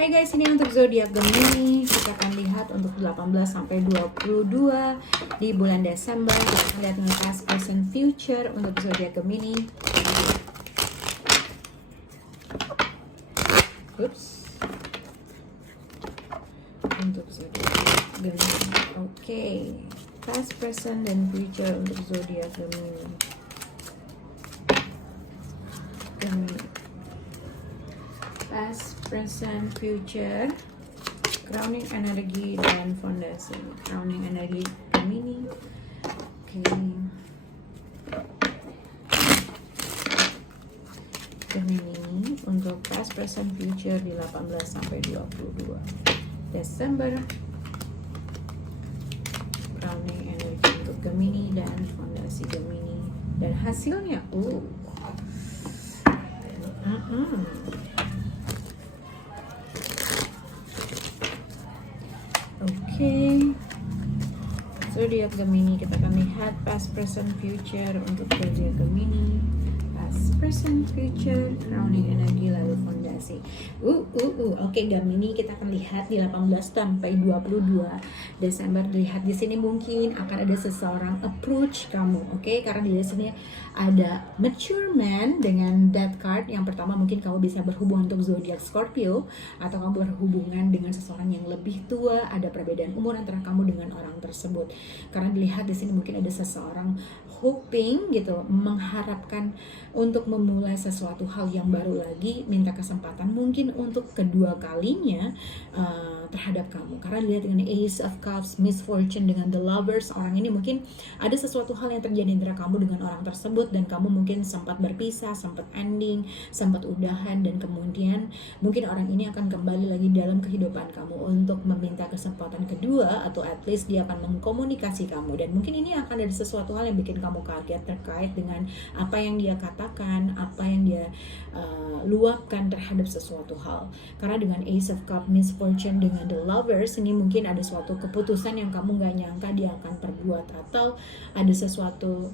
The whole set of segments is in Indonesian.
Hai guys, ini untuk zodiak Gemini. Kita akan lihat untuk 18 sampai 22 di bulan Desember. Kita akan lihat dengan past, present, future untuk zodiak Gemini. Untuk zodiak Gemini. Oke. Past, present, dan future untuk zodiak Gemini. Past, present, future, crowning energi dan fondasi. Crowning energi Gemini. Oke. Gemini untuk past, present, future di 18 sampai 22 Desember. Crowning energi untuk Gemini dan fondasi Gemini dan hasilnya Oke. Zodiak Gemini, kita akan lihat past, present, future untuk zodiak Gemini. Past, present, future, crowning energi lalu fondasi. Oke, Gemini, kita akan lihat di 18 sampai 22 Desember. Dilihat di sini mungkin akan ada seseorang approach kamu, oke? Karena di sini ada mature man dengan death card. Yang pertama mungkin kamu bisa berhubungan untuk zodiak Scorpio, atau kamu berhubungan dengan seseorang yang lebih tua. Ada perbedaan umur antara kamu dengan orang tersebut. Karena dilihat di sini mungkin ada seseorang hoping gitu, mengharapkan untuk memulai sesuatu hal yang baru lagi, minta kesempatan mungkin untuk kedua kalinya terhadap kamu. Karena dilihat dengan Ace of Cups, misfortune dengan The Lovers, orang ini mungkin ada sesuatu hal yang terjadi antara kamu dengan orang tersebut, dan kamu mungkin sempat berpisah, sempat ending, sempat udahan, dan kemudian mungkin orang ini akan kembali lagi dalam kehidupan kamu untuk meminta kesempatan kedua, atau at least dia akan mengkomunikasi kamu. Dan mungkin ini akan ada sesuatu hal yang bikin kamu kaget terkait dengan apa yang dia katakan, apa yang dia luapkan terhadap sesuatu hal. Karena dengan Ace of Cups, misfortune dengan The Lovers, ini mungkin ada suatu keputusan yang kamu gak nyangka dia akan perbuat, atau ada sesuatu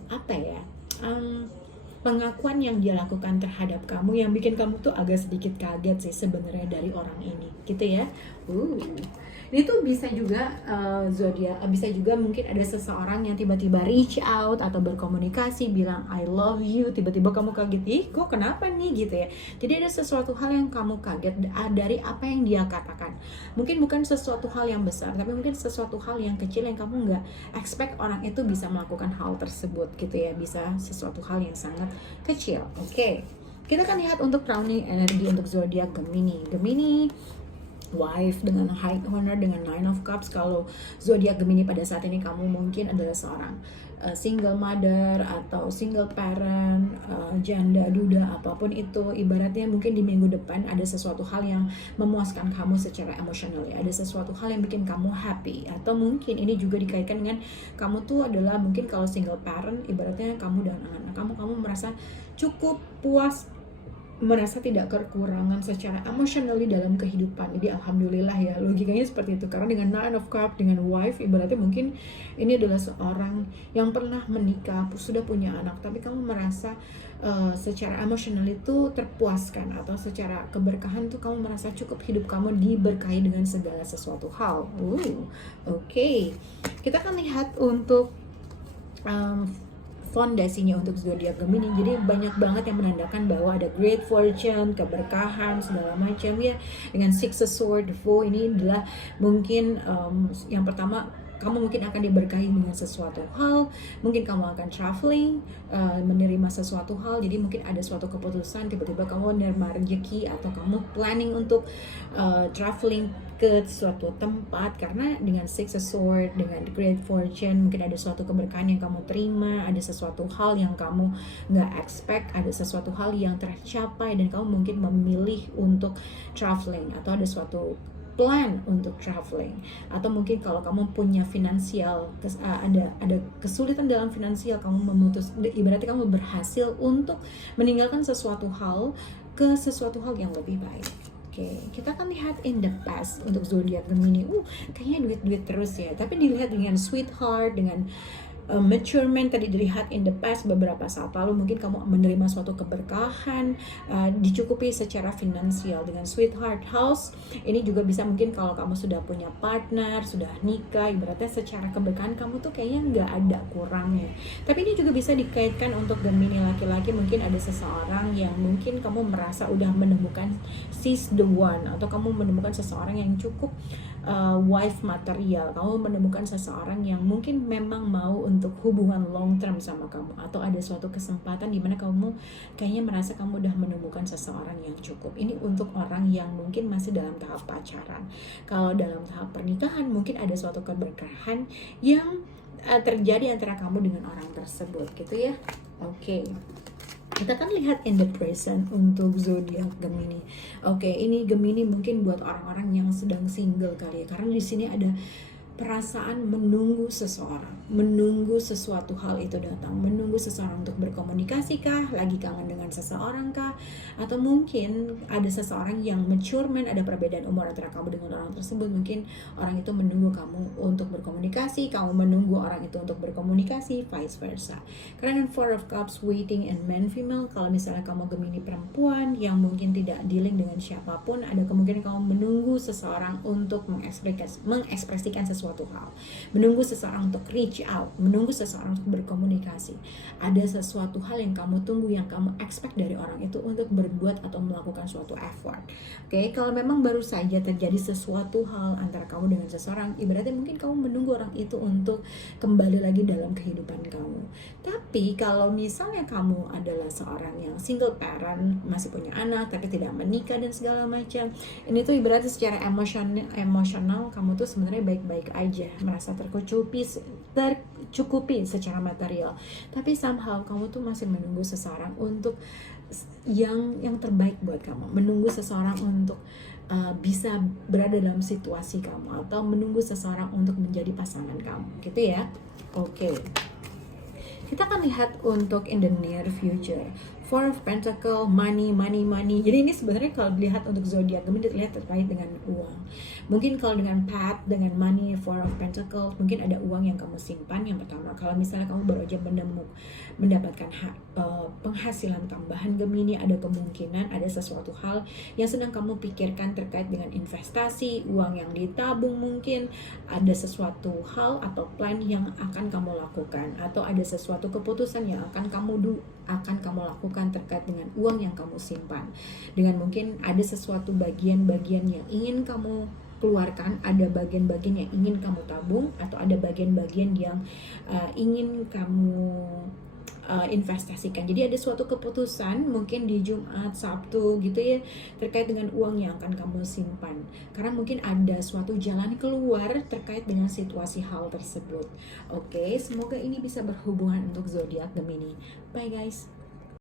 pengakuan yang dia lakukan terhadap kamu yang bikin kamu tuh agak sedikit kaget sih sebenarnya dari orang ini, gitu ya. Ini tuh bisa juga zodiak, bisa juga mungkin ada seseorang yang tiba-tiba reach out atau berkomunikasi bilang I love you, tiba-tiba kamu kaget, ih kok kenapa nih, gitu ya. Jadi ada sesuatu hal yang kamu kaget dari apa yang dia katakan. Mungkin bukan sesuatu hal yang besar, tapi mungkin sesuatu hal yang kecil yang kamu nggak expect orang itu bisa melakukan hal tersebut, gitu ya. Bisa sesuatu hal yang sangat kecil. Oke. Kita akan lihat untuk crowning energi untuk zodiak Gemini. Gemini wife dengan high honor dengan Nine of Cups. Kalau zodiak Gemini pada saat ini kamu mungkin adalah seorang single mother atau single parent, janda, duda, apapun itu. Ibaratnya mungkin di minggu depan ada sesuatu hal yang memuaskan kamu secara emosional ya. Ada sesuatu hal yang bikin kamu happy, atau mungkin ini juga dikaitkan dengan kamu tuh adalah mungkin kalau single parent, ibaratnya kamu dan anak-anak kamu merasa cukup puas, merasa tidak kekurangan secara emosionally dalam kehidupan. Jadi alhamdulillah ya, logikanya seperti itu. Karena dengan Nine of Cups, dengan wife, ibaratnya mungkin ini adalah seorang yang pernah menikah, sudah punya anak, tapi kamu merasa secara emosional itu terpuaskan, atau secara keberkahan tuh kamu merasa cukup hidup kamu diberkahi dengan segala sesuatu hal. Oke. Kita akan lihat untuk fondasinya untuk zodiak Gemini. Jadi banyak banget yang menandakan bahwa ada great fortune, keberkahan, segala macam ya. Dengan Six of Swords, ini adalah mungkin yang pertama, kamu mungkin akan diberkahi dengan sesuatu hal. Mungkin kamu akan traveling, menerima sesuatu hal. Jadi mungkin ada suatu keputusan, tiba-tiba kamu menerima rezeki, atau kamu planning untuk traveling ke suatu tempat. Karena dengan Six of Swords, dengan Great Fortune, mungkin ada suatu keberkahan yang kamu terima, ada sesuatu hal yang kamu nggak expect, ada sesuatu hal yang tercapai, dan kamu mungkin memilih untuk traveling, atau ada suatu plan untuk traveling. Atau mungkin kalau kamu punya finansial, ada kesulitan dalam finansial, kamu ibaratnya kamu berhasil untuk meninggalkan sesuatu hal ke sesuatu hal yang lebih baik. Oke, kita akan lihat in the past untuk zodiak Gemini. Kayaknya duit-duit terus ya. Tapi dilihat dengan sweetheart, dengan maturement tadi dilihat in the past, beberapa saat lalu mungkin kamu menerima suatu keberkahan, dicukupi secara finansial dengan sweetheart house. Ini juga bisa mungkin kalau kamu sudah punya partner, sudah nikah, ibaratnya secara keberkahan kamu tuh kayaknya nggak ada kurangnya. Tapi ini juga bisa dikaitkan untuk Gemini laki-laki, mungkin ada seseorang yang mungkin kamu merasa udah menemukan she's the one, atau kamu menemukan seseorang yang cukup wife material, kamu menemukan seseorang yang mungkin memang mau untuk hubungan long term sama kamu, atau ada suatu kesempatan di mana kamu kayaknya merasa kamu udah menemukan seseorang yang cukup. Ini untuk orang yang mungkin masih dalam tahap pacaran. Kalau dalam tahap pernikahan mungkin ada suatu keberkahan yang terjadi antara kamu dengan orang tersebut gitu ya. Oke. Kita kan lihat in the present untuk zodiak Gemini. Oke, ini Gemini mungkin buat orang-orang yang sedang single kali ya, karena di sini ada perasaan menunggu seseorang, menunggu sesuatu hal itu datang, menunggu seseorang untuk berkomunikasi kah, lagi kangen dengan seseorang kah, atau mungkin ada seseorang yang mature, ada perbedaan umur antara kamu dengan orang tersebut. Mungkin orang itu menunggu kamu untuk berkomunikasi, kamu menunggu orang itu untuk berkomunikasi, vice versa. Karena Four of Cups, waiting and man female, kalau misalnya kamu Gemini perempuan yang mungkin tidak dealing dengan siapapun, ada kemungkinan kamu menunggu seseorang untuk mengekspresikan sesuatu hal, menunggu seseorang untuk reach out, menunggu seseorang untuk berkomunikasi. Ada sesuatu hal yang kamu tunggu, yang kamu expect dari orang itu untuk berbuat atau melakukan suatu effort. Oke, kalau memang baru saja terjadi sesuatu hal antara kamu dengan seseorang, ibaratnya mungkin kamu menunggu orang itu untuk kembali lagi dalam kehidupan kamu. Tapi kalau misalnya kamu adalah seorang yang single parent, masih punya anak tapi tidak menikah dan segala macam, ini tuh ibaratnya secara emosional kamu tuh sebenarnya baik-baik aja, merasa tercukupi secara material, tapi somehow kamu tuh masih menunggu seseorang untuk yang terbaik buat kamu, menunggu seseorang untuk bisa berada dalam situasi kamu, atau menunggu seseorang untuk menjadi pasangan kamu gitu ya. Oke. Kita akan lihat untuk in the near future. Four of Pentacle, money. Jadi ini sebenarnya kalau dilihat untuk zodiak Gemini terlihat terkait dengan uang. Mungkin kalau dengan path, dengan money, Four of Pentacle, mungkin ada uang yang kamu simpan. Yang pertama, kalau misalnya kamu baru aja mendapatkan penghasilan tambahan Gemini, ada kemungkinan ada sesuatu hal yang sedang kamu pikirkan terkait dengan investasi, uang yang ditabung, mungkin ada sesuatu hal atau plan yang akan kamu lakukan, atau ada sesuatu keputusan yang akan kamu lakukan terkait dengan uang yang kamu simpan. Dengan mungkin ada sesuatu bagian-bagian yang ingin kamu keluarkan, ada bagian-bagian yang ingin kamu tabung, atau ada bagian-bagian yang ingin kamu investasikan. Jadi ada suatu keputusan mungkin di Jumat, Sabtu gitu ya, terkait dengan uang yang akan kamu simpan. Karena mungkin ada suatu jalan keluar terkait dengan situasi hal tersebut. Oke, semoga ini bisa berhubungan untuk zodiak Gemini. Bye guys.